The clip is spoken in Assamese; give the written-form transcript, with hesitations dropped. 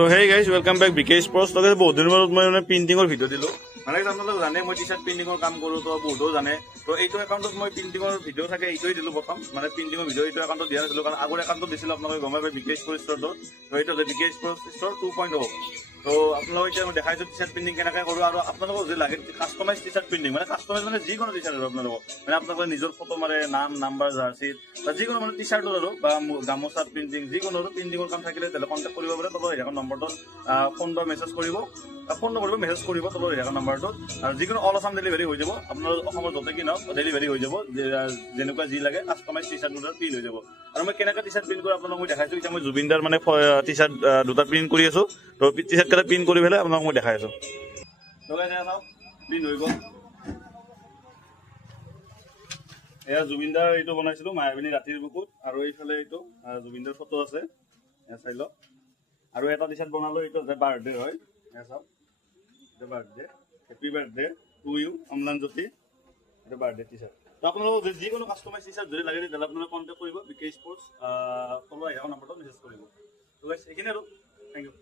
So hey guys, welcome back BK Sports. तो बहुत दिन बाद मैं पेंटिंग और वीडियो दिलो মানে আপোনালোক জানে মই টি-শাৰ্ট পেইন্টিংৰ কাম কৰো তো বহুতো জানে তো এইটো একাউণ্টত মই পেইন্টিংৰ ভিডিও থাকে এইটোই দিলো প্ৰথম মানে পেইন্টিংৰ ভিডিও এইটো একাউণ্টত দিয়া নাছিলো কাৰণ আগৰ একাউণ্টত দিছিল আপোনালোকে গমাই পাই বিকে স্পৰ্টছ ষ্টৰটো তো এইটো বিকে স্পৰ্টছ ষ্টৰ 2.0 তো আপোনালোক এতিয়া মই দেখাইছো টি-শাৰ্ট পেইন্টিং কেনেকৈ কৰো আৰু আপোনালোকক যে লাগে কাস্টমাইজ টি-শাৰ্ট পেইন্টিং মানে কাস্টমাইজ মানে যিকোনো টি-শাৰ্ট আৰু আপোনালোকক মানে আপোনালোকে নিজৰ ফটো মাৰে নাম নাম্বাৰ জাৰ্চি বা যিকোনো মানে টি-শাৰ্টৰ আৰু বা গামোচাৰ পেইন্টিং যিকোনো আৰু পেইন্টিংৰ কাম থাকিলে তেলে কন্টাক্ট কৰিব পাৰে তলৰ এই নম্বৰটো ফোন বা মেছেজ কৰিব ফোন নম্বৰ মেছেজ কৰিব তলৰ এই নম্বৰটো আৰু যিকোনো অল আসাম ডেলিভাৰী হৈ যাব আপোনাৰ অসমৰ যতে কি নহওক ডেলিভাৰী হৈ যাব যেনেকুৱা যি লাগে কাস্টমাইজ টি-শাৰ্ট দুটা প্ৰিন্ট হৈ যাব আৰু মই কেনেকৈ টি-শাৰ্ট প্ৰিন্ট কৰি আপোনালোক মই দেখাইছো এতিয়া মই জুবিনদাৰ মানে টি-শাৰ্ট দুটা প্ৰিন্ট কৰি আছো তো টি-শাৰ্ট কেইটা প্ৰিন্ট কৰি পেলাই আপোনালোক মই দেখাই আছো তো গাইজ এয়া চাওক প্ৰিন্ট হৈ গ'ল এয়া জুবিনদাৰ এইটো বনাইছিলো মায়াবিনী ৰাতিৰ বুকুত আৰু এইফালে এইটো জুবিনদাৰ ফটো আছে এয়া চাই লওক আৰু এটা টি-শাৰ্ট বনালো এইটো যে বাৰ্থডে হয় এয়া চাওক এটা birthday happy birthday to you Amlan Jyoti এটা বাৰ্থডে টি-শাৰ্ট তো আপোনালোক যিকোনো কাস্টমাইজ টি-শাৰ্ট যদি লাগে তেতিয়াহ'লে আপোনালোকে কণ্টেক্ট কৰিব বিকে স্পৰ্টছ তলৰ এই নম্বৰটো মেছেজ কৰিব তো গাইজ এইখিনি আৰু থেংক ইউ